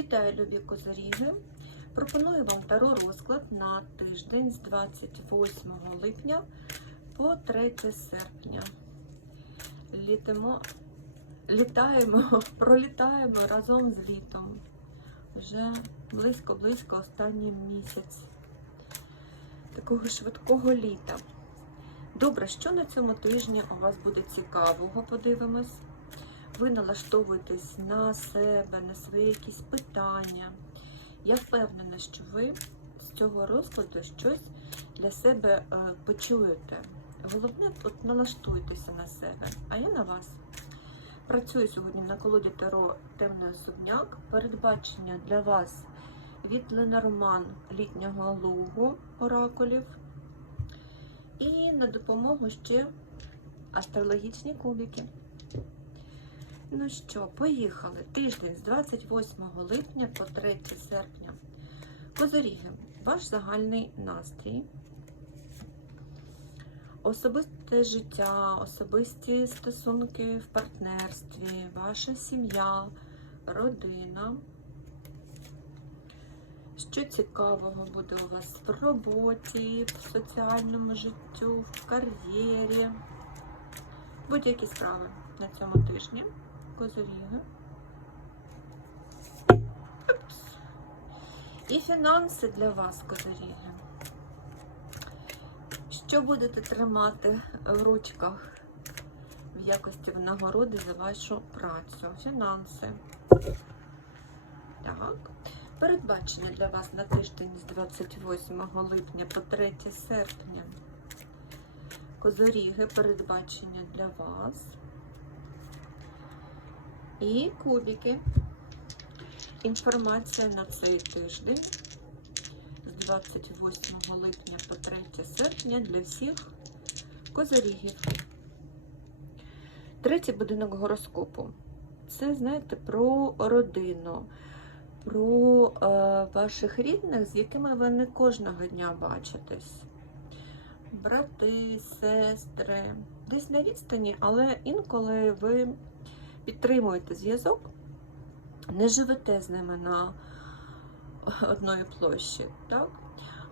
Вітаю, любі козиріги! Пропоную вам таро розклад на тиждень з 28 липня по 3 серпня. Літимо, літаємо, пролітаємо разом з літом. Вже близько-близько останній місяць такого швидкого літа. Добре, що на цьому тижні у вас буде цікавого, подивимось. Ви налаштовуєтесь на себе, на свої якісь питання. Я впевнена, що ви з цього розкладу щось для себе е, почуєте. Головне, от налаштуйтеся на себе, а я на вас. Працюю сьогодні на колоді Таро Темний Особняк. Передбачення для вас від Ленорман літнього лугу оракулів. І на допомогу ще астрологічні кубики. Ну що, поїхали. Тиждень з 28 липня по 3 серпня. Козоріги, ваш загальний настрій. Особисте життя, особисті стосунки в партнерстві, ваша сім'я, родина. Що цікавого буде у вас в роботі, в соціальному життю, в кар'єрі, будь-які справи на цьому тижні. Козоріги. І фінанси для вас, козоріги. Що будете тримати в ручках в якості нагороди за вашу працю? Фінанси. Так. Передбачення для вас на тиждень з 28 липня по 3 серпня. Козоріги, передбачення для вас. І кубики. Інформація на цей тиждень з 28 липня по 3 серпня для всіх козорігів. Третій будинок гороскопу. Це, знаєте, про родину, про е, ваших рідних, з якими ви не кожного дня бачитесь. Брати, сестри, десь на відстані, але інколи ви підтримуєте зв'язок, не живете з ними на одної площі. Так?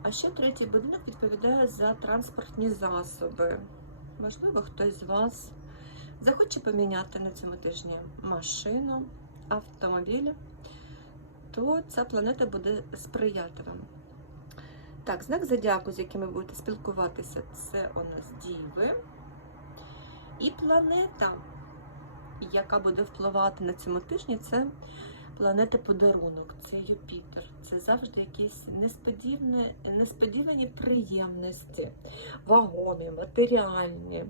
А ще третій будинок відповідає за транспортні засоби. Можливо, хтось з вас захоче поміняти на цьому тижні машину, автомобіль, то ця планета буде сприяти вам. Так, знак зодіаку, з яким ви будете спілкуватися, це у нас діви. І планета, яка буде впливати на цьому тижні, це планета подарунок, це Юпітер. Це завжди якісь несподівані, несподівані приємності, вагомі, матеріальні.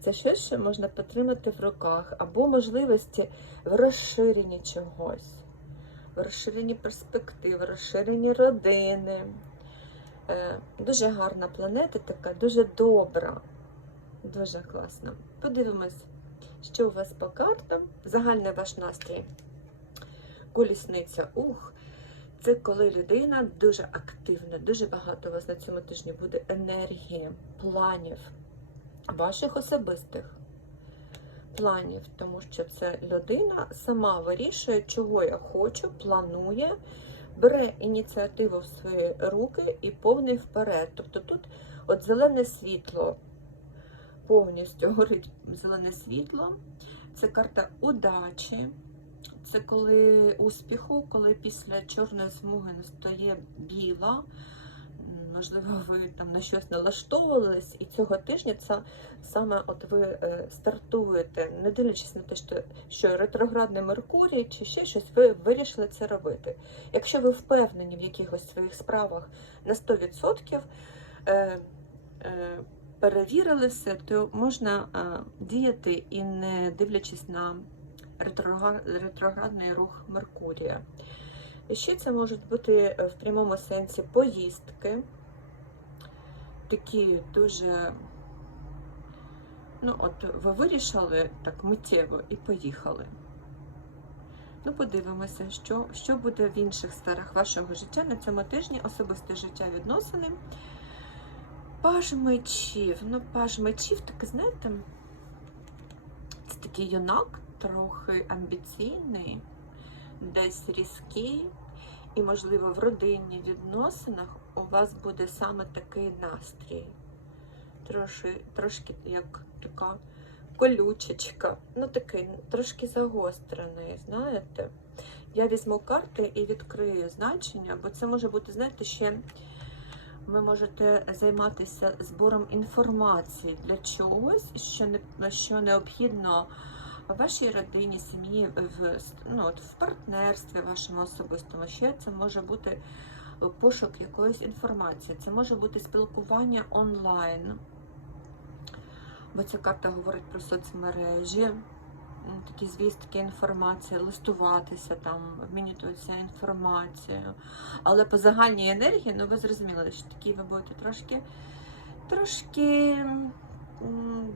Це щось, що можна потримати в руках, або можливості в розширенні чогось, в розширенні перспектив, в розширенні родини. Е, Дуже гарна планета, така, дуже добра, дуже класна. Подивимось, що у вас по картам. Загальний ваш настрій. Колісниця. Ух, це коли людина дуже активна, дуже багато у вас на цьому тижні буде енергії, планів, ваших особистих планів, тому що це людина сама вирішує, чого я хочу, планує, бере ініціативу в свої руки і повний вперед. Тобто тут от зелене світло повністю горить зелене світло. Це карта удачі. Це коли успіху, коли після чорної смуги настає біла. Можливо, ви там на щось налаштовувались, і цього тижня це саме от ви е, стартуєте, не дивлячись на те, що, що ретроградний Меркурій чи ще щось, ви вирішили це робити. Якщо ви впевнені в якихось своїх справах на 100%, е, е, перевірили все, то можна е, діяти і не дивлячись на ретроградний рух Меркурія. І ще це можуть бути в прямому сенсі поїздки, такі дуже, ну, от ви вирішили так миттєво і поїхали. Ну, подивимося, що, що буде в інших сферах вашого життя на цьому тижні, особисте життя відносини. Паж мечів. Ну, паж мечів, так знаєте, це такий юнак, трохи амбіційний, десь різкий, і, можливо, в родинні відносинах у вас буде саме такий настрій. Трошки, трошки як така колючечка, ну такий трошки загострений, знаєте. Я візьму карти і відкрию значення, бо це може бути, знаєте, ще ви можете займатися збором інформації для чогось, що не що необхідно вашій родині, сім'ї, в, ну, в партнерстві вашому особистому. Ще це може бути пошук якоїсь інформації, це може бути спілкування онлайн. Бо ця карта говорить про соцмережі, такі звістки, інформація, листуватися там, обмінюватися інформацією. Але по загальній енергії, ну ви зрозуміли, що такі ви будете трошки, трошки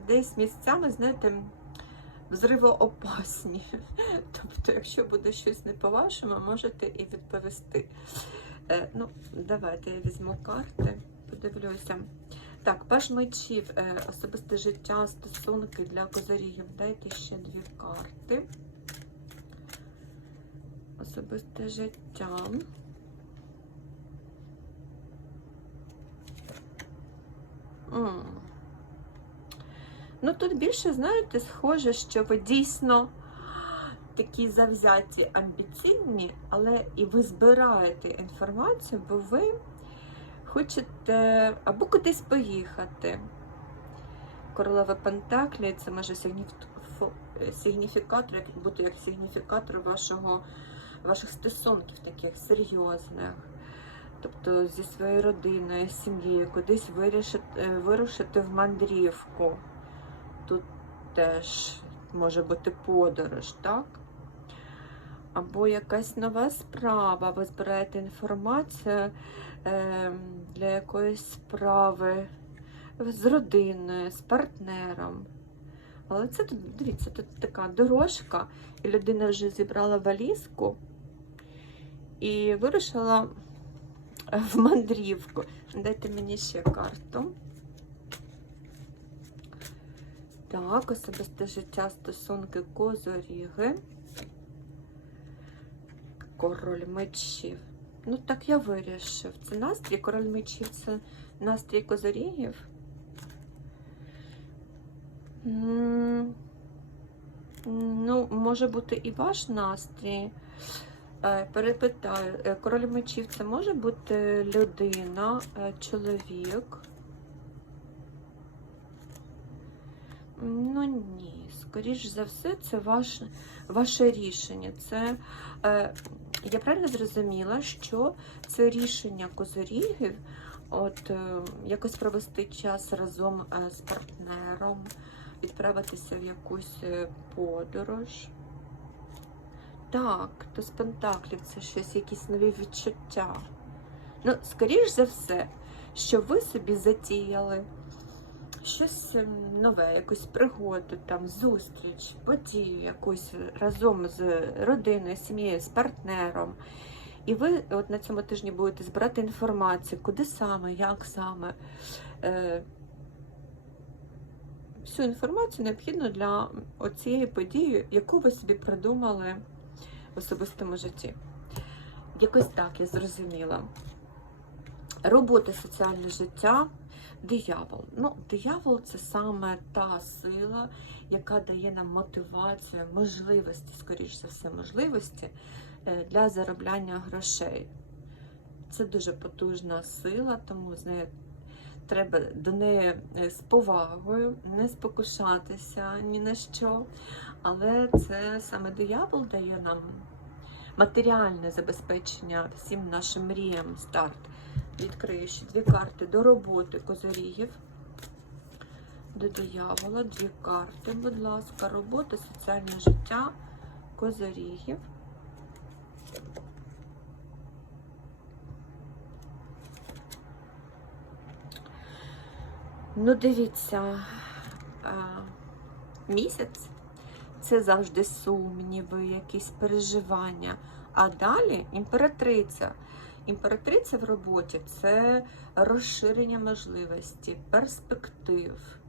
десь місцями, знаєте, взривоопасні. Тобто, якщо буде щось не по-вашому, можете і відповісти. Е, ну, давайте я візьму карти, подивлюся. Так, паж мечів, е, особисте життя, стосунки для козарігів. Дайте ще дві карти. Особисте життя. М. Ну, тут більше, знаєте, схоже, що ви дійсно такі завзяті, амбіційні, але і ви збираєте інформацію, бо ви хочете або кудись поїхати. Королева Пентаклі це може сигніфікатор, бути як сигніфікатор вашого, ваших стосунків таких серйозних. Тобто зі своєю родиною, сім'єю, кудись вирішити, вирушити в мандрівку. Тут теж може бути подорож, так? Або якась нова справа, ви збираєте інформацію е, для якоїсь справи з родиною, з партнером. Але це тут, дивіться, тут така дорожка, і людина вже зібрала валізку і вирушила в мандрівку. Дайте мені ще карту. Так, особисте життя, стосунки козоріги. Король мечів. Ну, так я вирішив. Це настрій, король мечів це настрій козорігів. М, Ну, може бути і ваш настрій. Е, Перепитаю, е, король мечів це може бути людина, е, чоловік. Ну ні, скоріш за все, це ваше, ваше рішення. Це, я правильно зрозуміла, що це рішення козорігів, от е, якось провести час разом е, з партнером, відправитися в якусь е, подорож. Так, то з Пентаклів це щось, якісь нові відчуття. Ну, скоріш за все, що ви собі затіяли щось ем, нове, якусь пригоду, там, зустріч, подію якусь разом з родиною, сім'єю, з партнером. І ви от на цьому тижні будете збирати інформацію, куди саме, як саме. Е, всю інформацію необхідну для цієї події, яку ви собі придумали в особистому житті. Якось так я зрозуміла. Робота, соціальне життя, диявол. Ну, диявол це саме та сила, яка дає нам мотивацію, можливості, скоріш за все, можливості е, для заробляння грошей. Це дуже потужна сила, тому з нею треба до неї е, з повагою, не спокушатися ні на що. Але це саме диявол дає нам матеріальне забезпечення всім нашим мріям старт. Відкрию ще дві карти до роботи козорігів. До диявола, дві карти, будь ласка, робота, соціальне життя козорігів. Ну, дивіться, місяць це завжди сумніви, якісь переживання. А далі імператриця. Імператриця в роботі це розширення можливості, перспектив.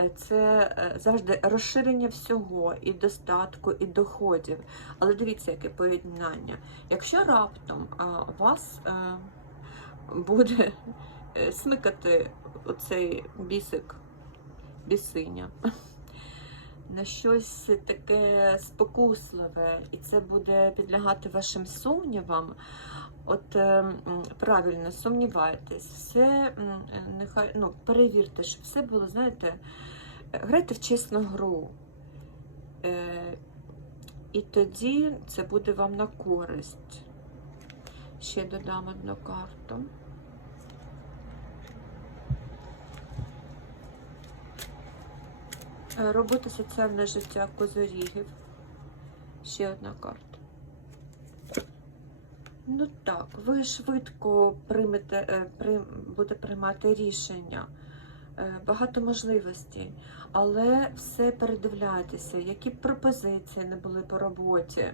Е, Це е, завжди розширення всього, і достатку, і доходів. Але дивіться, яке поєднання. Якщо раптом вас е, буде смикати оцей бісик, бісиня, на щось таке спокусливе, і це буде підлягати вашим сумнівам. От е, правильно сумнівайтесь, все нехай ну, перевірте, щоб все було, знаєте, грайте в чесну гру. Е, і тоді це буде вам на користь. Ще додам одну карту. Робота соціальне життя козорігів. Ще одна карта. Ну так, ви швидко приймете, е, при, будете приймати рішення, Е, багато можливостей, але все передивляйтеся, які б пропозиції не були по роботі.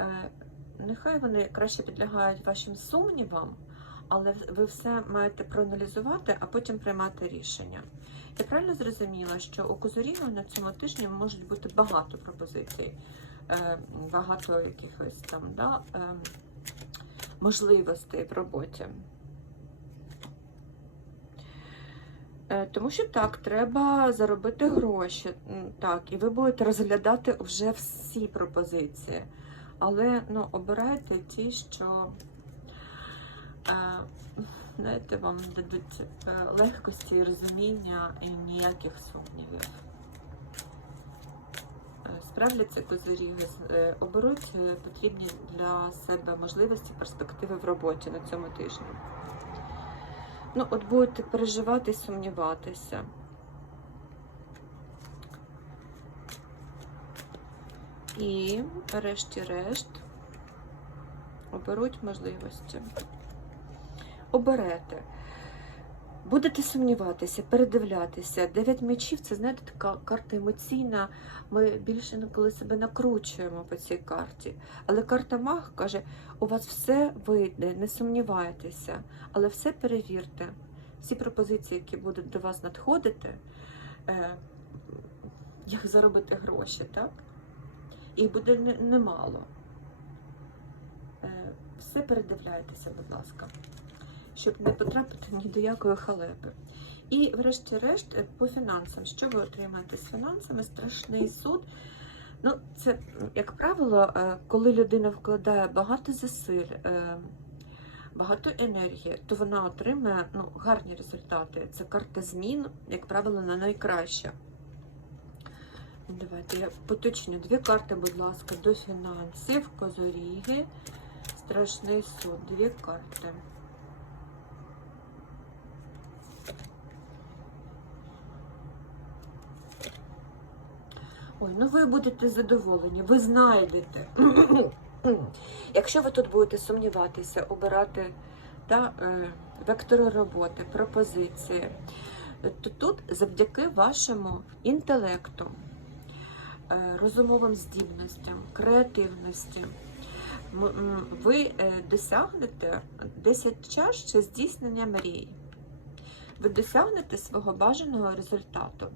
Е, Нехай вони краще підлягають вашим сумнівам, але ви все маєте проаналізувати, а потім приймати рішення. Я правильно зрозуміла, що у Козоріга на цьому тижні можуть бути багато пропозицій, е, багато якихось там да, е, можливостей в роботі. Е, Тому що так, треба заробити гроші. Так, і ви будете розглядати вже всі пропозиції. Але ну, обирайте ті, що знаєте, вам дадуть е, легкості і розуміння і ніяких сумнівів. Е, Справляться козиріги, з- е, оберуть потрібні для себе можливості, перспективи в роботі на цьому тижні. Ну, от будете переживати і сумніватися. І, решті-решт, оберуть можливості. Оберете. Будете сумніватися, передивлятися. Дев'ять мечів це, знаєте, така карта емоційна. Ми більше інколи себе накручуємо по цій карті. Але карта Маг каже: у вас все вийде, не сумнівайтеся, але все перевірте. Всі пропозиції, які будуть до вас надходити, е, як заробити гроші, так? Їх буде немало. Е, Все передивляйтеся, будь ласка, щоб не потрапити ні до якої халепи. І, врешті-решт, по фінансам. Що ви отримаєте з фінансами? Страшний суд. Ну, це, як правило, е, коли людина вкладає багато зусиль, е, багато енергії, то вона отримує ну, гарні результати. Це карта змін, як правило, на найкраще. Давайте я поточню дві карти, будь ласка, до фінансів, козоріги, страшний суд. Дві карти. Ой, ну ви будете задоволені, ви знайдете. Якщо ви тут будете сумніватися, обирати да, е, вектори роботи, пропозиції, то тут завдяки вашому інтелекту, е, розумовим здібностям, креативності, ви е, досягнете 10 чаш здійснення мрій. Ви досягнете свого бажаного результату.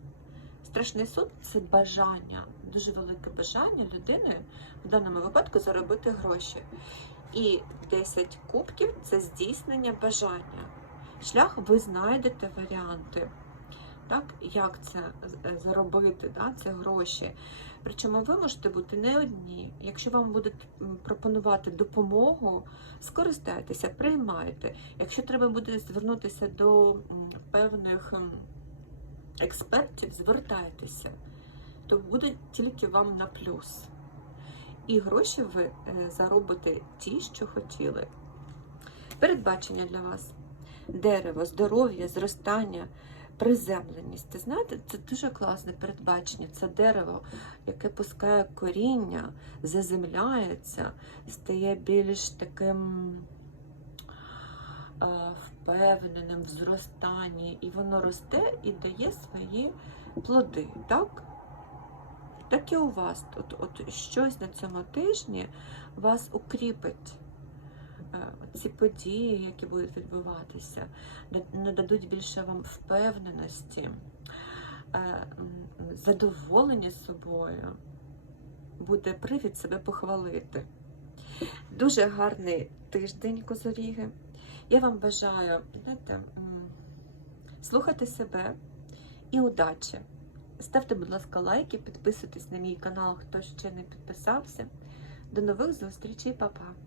Страшний суд це бажання, дуже велике бажання людини в даному випадку заробити гроші. І 10 кубків це здійснення бажання. Шлях ви знайдете варіанти, так, як це з- заробити, да, це гроші. Причому ви можете бути не одні. Якщо вам будуть пропонувати допомогу, скористайтеся, приймайте. Якщо треба буде звернутися до певних експертів, звертайтеся, то буде тільки вам на плюс. І гроші ви е, заробите ті, що хотіли. Передбачення для вас: дерево, здоров'я, зростання, приземленість. Знаєте, це дуже класне передбачення. Це дерево, яке пускає коріння, заземляється, стає більш таким впевненим в зростанні, і воно росте і дає свої плоди. Так? Так і у вас. От, от щось на цьому тижні вас укріпить. е, ці події, які будуть відбуватися, нададуть більше вам впевненості, е, задоволення собою. Буде привід себе похвалити. Дуже гарний тиждень, козоріги. Я вам бажаю, знаєте, слухати себе і удачі. Ставте, будь ласка, лайки, підписуйтесь на мій канал, хто ще не підписався. До нових зустрічей, па-па!